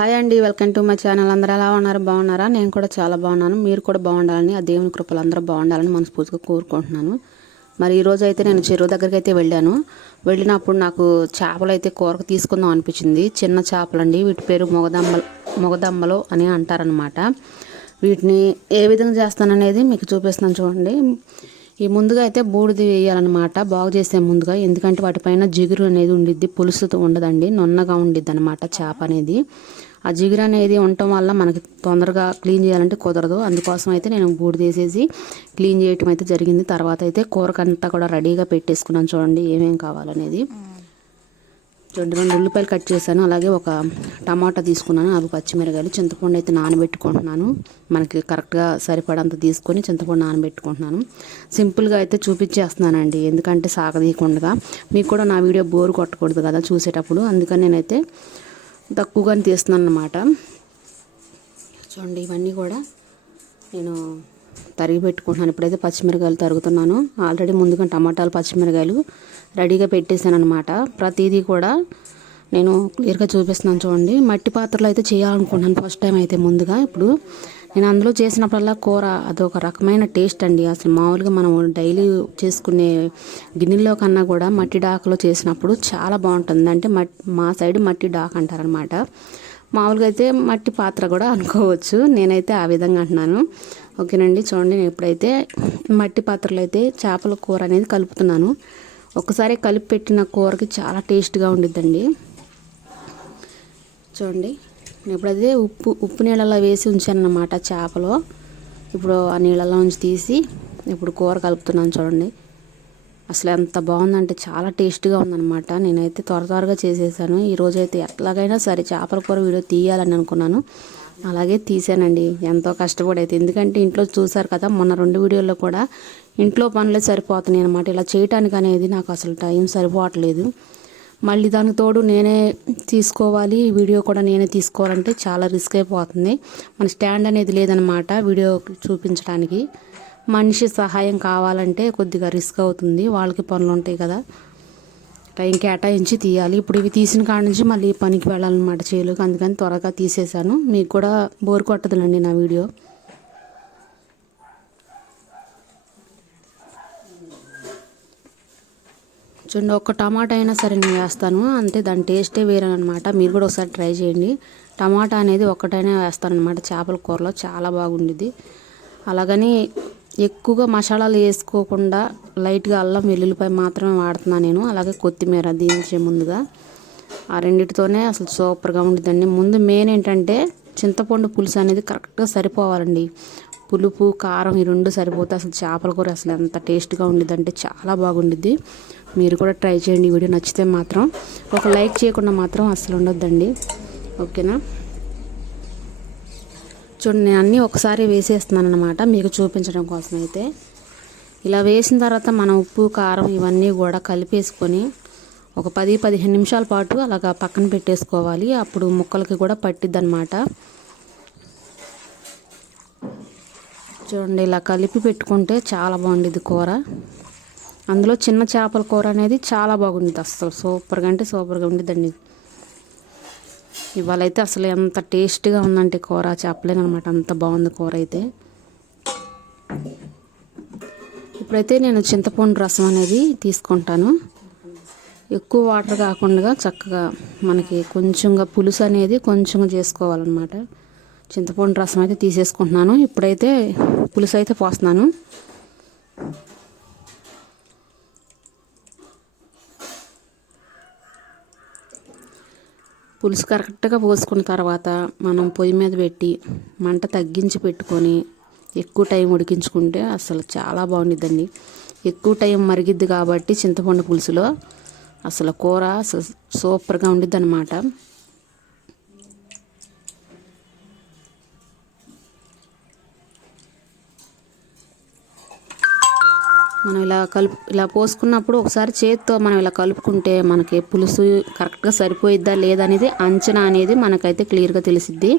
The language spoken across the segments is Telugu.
హాయ్ అండి వెల్కమ్ టు మై ఛానల్. అందరూ ఎలా ఉన్నారు? బాగున్నారా? నేను కూడా చాలా బాగున్నాను. మీరు కూడా బాగుండాలని ఆ దేవుని కృపలు అందరూ బాగుండాలని మనస్ఫూర్తిగా కోరుకుంటున్నాను. మరి ఈరోజు అయితే నేను చెరువు దగ్గరికి అయితే వెళ్ళాను. వెళ్ళినప్పుడు నాకు చేపలు అయితే కూరకు తీసుకుందాం అనిపించింది. చిన్న చేపలు అండి వీటి పేరు మొగదమ్మలు మొగదమ్మలు అని అంటారనమాట వీటిని ఏ విధంగా చేస్తాననేది మీకు చూపిస్తున్నాను చూడండి. ఈ ముందుగా అయితే బూడిది వేయాలన్నమాట. బాగు చేసే ముందుగా ఎందుకంటే వాటిపైన జిగురు అనేది ఉండిద్ది పులుసుతో ఉండదండి. నొన్నగా ఉండిద్ది అనమాట చేప అనేది. ఆ జిగురు అనేది ఉండటం వల్ల మనకి తొందరగా క్లీన్ చేయాలంటే కుదరదు. అందుకోసం అయితే నేను బూడిద వేసేసి క్లీన్ చేయటం అయితే జరిగింది. తర్వాత అయితే కూరకంతా కూడా రెడీగా పెట్టేసుకున్నాను. చూడండి ఏమేం కావాలనేది. రెండు రెండు ఉల్లిపాయలు కట్ చేశాను. అలాగే ఒక టమాటా తీసుకున్నాను. అవి పచ్చిమిరకాయలు చింతపండు అయితే నానబెట్టుకుంటున్నాను. మనకి కరెక్ట్గా సరిపడంత తీసుకొని చింతపండు నానబెట్టుకుంటున్నాను. సింపుల్గా అయితే చూపించేస్తున్నానండి. ఎందుకంటే సాగదీయకుండా. మీకు కూడా నా వీడియో బోర్ కొట్టకూడదు కదా చూసేటప్పుడు. అందుకని నేనైతే తక్కువగానే తీస్తున్నాను అనమాట చూడండి ఇవన్నీ కూడా నేను తరిగి పెట్టుకుంటున్నాను ఇప్పుడైతే పచ్చిమిరకాయలు తరుగుతున్నాను. ఆల్రెడీ ముందుగా టమాటాలు పచ్చిమిరకాయలు రెడీగా పెట్టేశాను అనమాట ప్రతిదీ కూడా నేను క్లియర్గా చూపిస్తున్నాను చూడండి. మట్టి పాత్రలో అయితే చేయాలనుకుంటున్నాను ఫస్ట్ టైం అయితే ముందుగా. ఇప్పుడు నేను అందులో చేసినప్పుడల్లా కూర అదొక రకమైన టేస్ట్ అండి. అసలు మామూలుగా మనం డైలీ చేసుకునే గిన్నెల్లో కన్నా కూడా మట్టి డాకలో చేసినప్పుడు చాలా బాగుంటుంది. అంటే మట్టి మా సైడ్ మట్టి డాక్ అంటారనమాట మామూలుగా అయితే మట్టి పాత్ర కూడా అనుకోవచ్చు. నేనైతే ఆ విధంగా అంటున్నాను. ఓకేనండి చూడండి నేను ఇప్పుడైతే మట్టి పాత్రలో అయితే చేపల కూర అనేది కలుపుతున్నాను. ఒకసారి కలిపి పెట్టిన కూరకి చాలా టేస్ట్గా ఉండిద్దండి. చూడండి నేను ఇప్పుడైతే ఉప్పు ఉప్పు నీళ్ళలో వేసి ఉంచాను అన్నమాట చేపలో. ఇప్పుడు ఆ నీళ్ళలో ఉంచి తీసి ఇప్పుడు కూర కలుపుతున్నాను చూడండి. అసలు ఎంత బాగుందంటే చాలా టేస్ట్గా ఉందన్నమాట. నేనైతే త్వర త్వరగా చేసేసాను. ఈరోజు అయితే ఎట్లాగైనా సరే చేపల కూర వీడియో తీయాలని అనుకున్నాను. అలాగే తీసానండి. ఎంతో కష్టపడైతే. ఎందుకంటే ఇంట్లో చూసారు కదా మొన్న రెండు వీడియోల్లో కూడా ఇంట్లో పనులే సరిపోతున్నాయి అనమాట ఇలా చేయటానికి అనేది నాకు అసలు టైం సరిపోవట్లేదు. మళ్ళీ దానికి తోడు నేనే తీసుకోవాలి. వీడియో కూడా నేనే తీసుకోవాలంటే చాలా రిస్క్ అయిపోతుంది. మన స్టాండ్ అనేది లేదనమాట వీడియో చూపించడానికి మనిషి సహాయం కావాలంటే కొద్దిగా రిస్క్ అవుతుంది. వాళ్ళకి పనులు ఉంటాయి కదా. టైం కేటాయించి తీయాలి. ఇప్పుడు ఇవి తీసిన కాడ నుంచి మళ్ళీ పనికి వెళ్ళాలన్నమాట చేయలేక అందుకని త్వరగా తీసేశాను. మీకు కూడా బోర్ కొట్టదులండి నా వీడియో. చూడండి ఒక్క టమాటా అయినా సరే నేను వేస్తాను. అంతే దాని టేస్టే వేరే అనమాట మీరు కూడా ఒకసారి ట్రై చేయండి. టమాటా అనేది ఒక్కటైనా వేస్తాను అనమాట చేపల కూరలో చాలా బాగుండిద్ది. అలాగని ఎక్కువగా మసాలాలు వేసుకోకుండా లైట్గా అల్లం వెల్లుల్లిపాయ మాత్రమే వాడుతున్నాను నేను. అలాగే కొత్తిమీర దించే ముందుగా. ఆ రెండిటితోనే అసలు సూపర్గా ఉంటుందండి. ముందు మెయిన్ ఏంటంటే చింతపండు పులుసు అనేది కరెక్ట్గా సరిపోవాలండి. పులుపు కారం ఈ రెండు సరిపోతే అసలు చేపల కూర అసలు ఎంత టేస్ట్గా ఉండిద్దంటే చాలా బాగుండిద్ది. మీరు కూడా ట్రై చేయండి. ఈ వీడియో నచ్చితే మాత్రం ఒక లైక్ చేయకుండా మాత్రం అసలు ఉండొద్దండి. ఓకేనా? చూడండి నేను అన్నీ ఒకసారి వేసేస్తున్నాను అనమాట మీకు చూపించడం కోసం అయితే. ఇలా వేసిన తర్వాత మనం ఉప్పు కారం ఇవన్నీ కూడా కలిపేసుకొని ఒక పది పదిహేను నిమిషాల పాటు అలాగా పక్కన పెట్టేసుకోవాలి. అప్పుడు ముక్కలకి కూడా పట్టిద్ది అనమాట చూడండి ఇలా కలిపి పెట్టుకుంటే చాలా బాగుండేది కూర. అందులో చిన్న చేపల కూర అనేది చాలా బాగుంటుంది అసలు సూపర్గా అంటే సూపర్గా ఉండేదండి ఇవాళ అయితే అసలు ఎంత టేస్ట్గా ఉందంటే కూర చెప్పలేను అనమాట అంత బాగుంది కూర అయితే. ఇప్పుడైతే నేను చింతపండు రసం అనేది తీసుకుంటాను. ఎక్కువ వాటర్ కాకుండా చక్కగా మనకి కొంచెంగా పులుసు అనేది కొంచెంగా చేసుకోవాలన్నమాట. చింతపండు రసం అయితే తీసేసుకుంటున్నాను. ఇప్పుడైతే పులుసు అయితే పోస్తున్నాను. పులుసు కరెక్ట్గా పోసుకున్న తర్వాత మనం పొయ్యి మీద పెట్టి మంట తగ్గించి పెట్టుకొని ఎక్కువ టైం ఉడికించుకుంటే అసలు చాలా బాగుండిద్దండి. ఎక్కువ టైం మరిగిద్ది కాబట్టి చింతపండు పులుసులో అసలు కూర సూపర్గా ఉండిద్ది అనమాట మనం ఇలా కలుపు ఇలా పోసుకున్నప్పుడు ఒకసారి చేతితో మనం ఇలా కలుపుకుంటే మనకి పులుసు కరెక్ట్గా సరిపోయిద్దా లేదా అనేది అంచనా అనేది మనకైతే క్లియర్గా తెలిసిద్ది.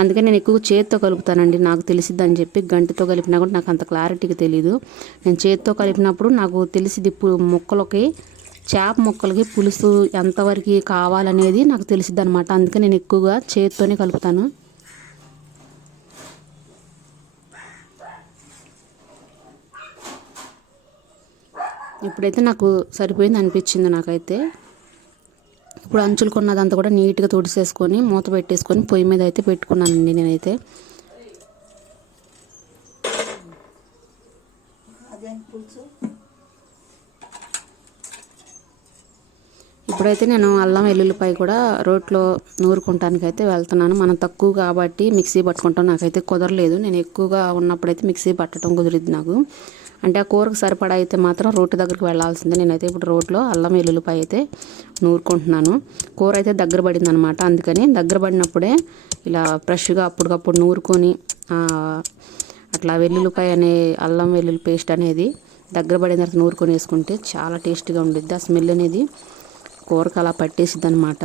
అందుకే నేను ఎక్కువ చేతితో కలుపుతానండి. నాకు తెలిసిద్ది అని చెప్పి గంటితో కలిపినా కూడా నాకు అంత క్లారిటీగా తెలియదు నేను చేతితో కలిపినప్పుడు నాకు తెలిసిద్ది ముక్కలకి చేప ముక్కలకి పులుసు ఎంతవరకు కావాలనేది నాకు తెలిసిద్ది అనమాట అందుకే నేను ఎక్కువగా చేతితోనే కలుపుతాను. ఇప్పుడైతే నాకు సరిపోయింది అనిపించింది నాకైతే. ఇప్పుడు అంచులు కొన్నదంతా కూడా నీట్గా తుడిసేసుకొని మూత పెట్టేసుకొని పొయ్యి మీద అయితే పెట్టుకున్నానండి నేనైతే. ఇప్పుడైతే నేను అల్లం వెల్లుల్లిపాయ కూడా రోట్లో నూరుకుంటానికి అయితే వెళ్తున్నాను. మనం తక్కువ కాబట్టి మిక్సీ పట్టుకుంటాం. నాకైతే కుదరలేదు. నేను ఎక్కువగా ఉన్నప్పుడైతే మిక్సీ పట్టడం కుదిరింది నాకు. అంటే ఆ కూరకు సరిపడా అయితే మాత్రం రోడ్డు దగ్గరికి వెళ్ళాల్సిందే. నేనైతే ఇప్పుడు రోడ్లో అల్లం వెల్లుల్లిపాయ అయితే నూరుకుంటున్నాను. కూర అయితే దగ్గర పడింది అనమాట అందుకని దగ్గర పడినప్పుడే ఇలా ఫ్రెష్గా అప్పటికప్పుడు నూరుకొని అట్లా వెల్లుల్లిపాయ అనే అల్లం వెల్లుల్లి పేస్ట్ అనేది దగ్గర పడిన తర్వాత నూరుకొని వేసుకుంటే చాలా టేస్టీగా ఉండిద్ది. ఆ స్మెల్ అనేది కూరకు అలా పట్టేసిద్ది అనమాట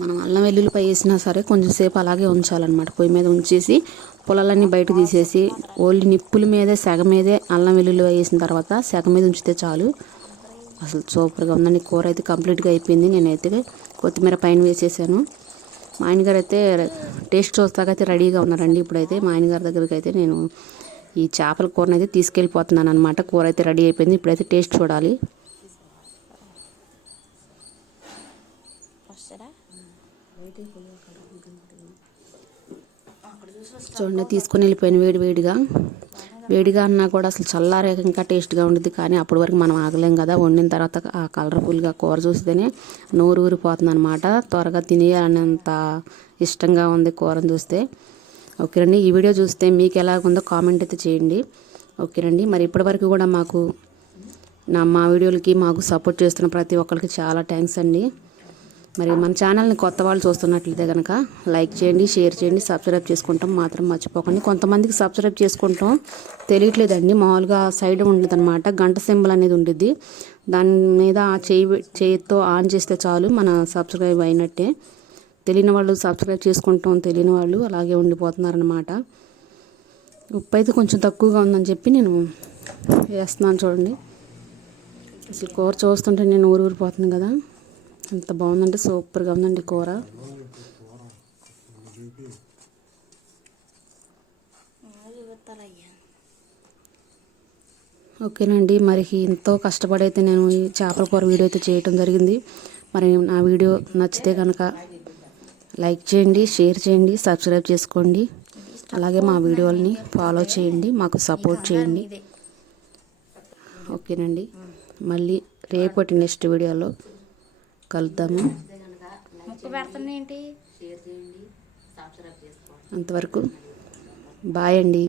మనం అల్లం వెల్లుల్లిపాయ వేసినా సరే కొంచెం సేపు అలాగే ఉంచాలన్నమాట. పొయ్యి మీద ఉంచేసి పొలాలన్నీ బయట తీసేసి ఓన్లీ నిప్పుల మీదే సెగ మీదే అల్లం వెల్లుల్లి వేసిన తర్వాత సెగ మీద ఉంచితే చాలు. అసలు సూపర్గా ఉందండి. కూర అయితే కంప్లీట్గా అయిపోయింది. నేనైతే కొత్తిమీర పైన వేసేసాను. మా ఆయనగారు అయితే టేస్ట్ చూస్తాకైతే రెడీగా ఉన్నారండి. ఇప్పుడైతే మా ఆయనగారి దగ్గరికి అయితే నేను ఈ చేపల కూరని అయితే తీసుకెళ్ళిపోతున్నాను అనమాట కూర అయితే రెడీ అయిపోయింది. ఇప్పుడైతే టేస్ట్ చూడాలి. చూడండి తీసుకొని వెళ్ళిపోయిన వేడి వేడిగా. వేడిగా అన్నా కూడా అసలు చల్లారాక ఇంకా టేస్ట్గా ఉండేది కానీ అప్పటి వరకు మనం ఆగలేం కదా. వండిన తర్వాత ఆ కలర్ఫుల్గా కూర చూస్తేనే నోరు ఊరిపోతుంది అనమాట త్వరగా తినేయాలనేంత ఇష్టంగా ఉంది కూరను చూస్తే. ఓకేనండి ఈ వీడియో చూస్తే మీకు ఎలా ఉందో కామెంట్ అయితే చేయండి. ఓకేనండి మరి ఇప్పటివరకు కూడా మాకు నా మా వీడియోలకి మాకు సపోర్ట్ చేస్తున్న ప్రతి ఒక్కరికి చాలా థ్యాంక్స్ అండి. మరి మన ఛానల్ని కొత్త వాళ్ళు చూస్తున్నట్లయితే కనుక లైక్ చేయండి షేర్ చేయండి సబ్స్క్రైబ్ చేసుకుంటాం మాత్రం మర్చిపోకండి. కొంతమందికి సబ్స్క్రైబ్ చేసుకుంటాం తెలియట్లేదండి. మామూలుగా సైడ్ ఉండదు అనమాట గంట సింబల్ అనేది ఉండిద్ది. దాని మీద చేయి చేతితో ఆన్ చేస్తే చాలు మన సబ్స్క్రైబ్ అయినట్టే. తెలియని వాళ్ళు సబ్స్క్రైబ్ చేసుకుంటాం తెలియని వాళ్ళు అలాగే ఉండిపోతున్నారనమాట ఉప్పు అయితే కొంచెం తక్కువగా ఉందని చెప్పి నేను వేస్తున్నాను చూడండి. అసలు కూర చూస్తుంటే నేను ఊరు ఊరిపోతుంది కదా. ఎంత బాగుందంటే సూపర్గా ఉందండి కూర. ఓకేనండి మరి ఎంతో కష్టపడైతే నేను ఈ చేపల కూర వీడియో అయితే చేయటం జరిగింది. మరి నా వీడియో నచ్చితే కనుక లైక్ చేయండి షేర్ చేయండి సబ్స్క్రైబ్ చేసుకోండి. అలాగే మా వీడియోలని ఫాలో చేయండి మాకు సపోర్ట్ చేయండి. ఓకేనండి మళ్ళీ రేపటి నెక్స్ట్ వీడియోలో కలుద్దాము. అంతవరకు బాయ్ అండి.